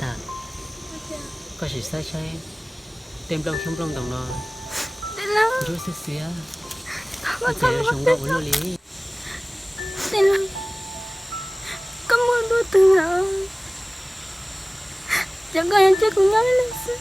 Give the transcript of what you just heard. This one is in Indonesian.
ta có gì sai sai tem lông không lông đồng nó chú xí xí á có thể là sống gạo lô lý tên là có mua đua từ nào chẳng có em chắc cũng nói lên